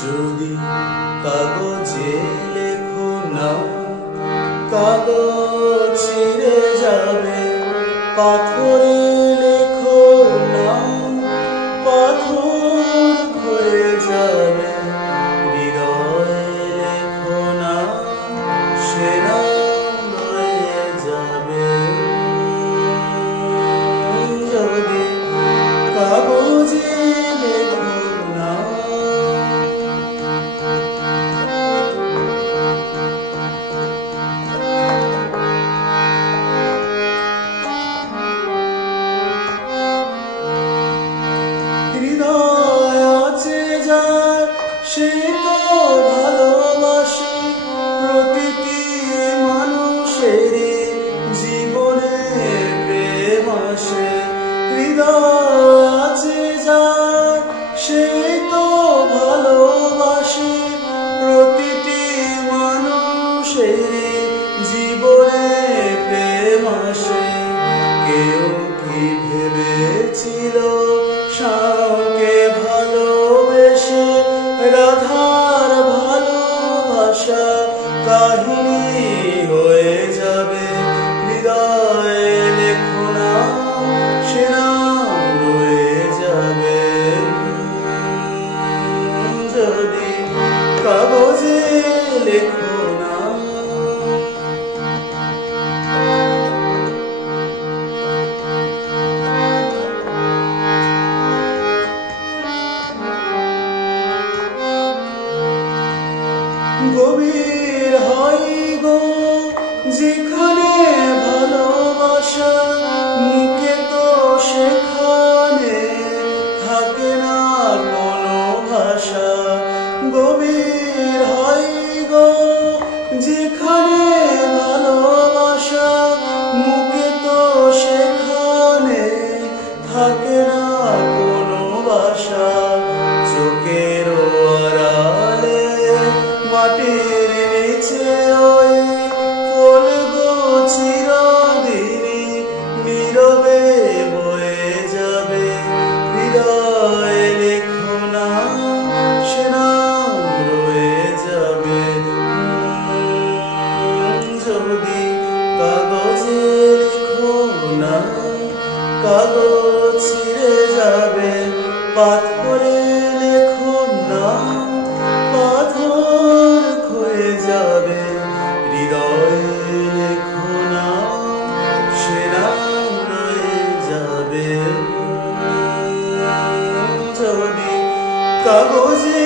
যদি কাগজে লেখো না, কাগজ ছিঁড়ে যাবে। পাথরে লেখো না, পাথর হয়ে যাবে। হৃদয়ে লেখো না, সে নাম রয়ে যাবে। যদি কাগজে লেখো না, হৃদয় আছে যার সে তো ভালোবাসে। প্রতিটি মানুষেরই জীবনে প্রেম আসে। হৃদয় আছে যার সে তো ভালোবাসে। প্রতিটি মানুষেরই জীবনে প্রেম আসে। কেউ কি ভেবেছিল শ্যামকে ভালোবেসে রাধার ভালোবাসা কাহিনী হয়ে যাবে। হৃদয়ে লেখো না, সে নাম রয়ে যাবে। যদি কাগজে লেখো না, গভীর হয় গো যেখানে ভালোবাসা, মুখে তো সেখানে থাকে না কোনো ভাষা। গভীর হয় গো যেখানে ভালোবাসা, মুখে তো সেখানে থাকে না কোনো ভাষা। চোখের আড়ালে মাটির নিচে ওই ফুলগো চিরদিনই নীরবে বয়ে যাবে। হৃদয়ে লেখো না, সে নাম রয়ে যাবে। যদি কাগজে লেখো না, কাগজ ছিঁড়ে যাবে। পাথরে লেখো না, পাথর হয়ে যাবে। হৃদয়ে লেখো না, সে নাম রয়ে যাবে। যদি কাগজে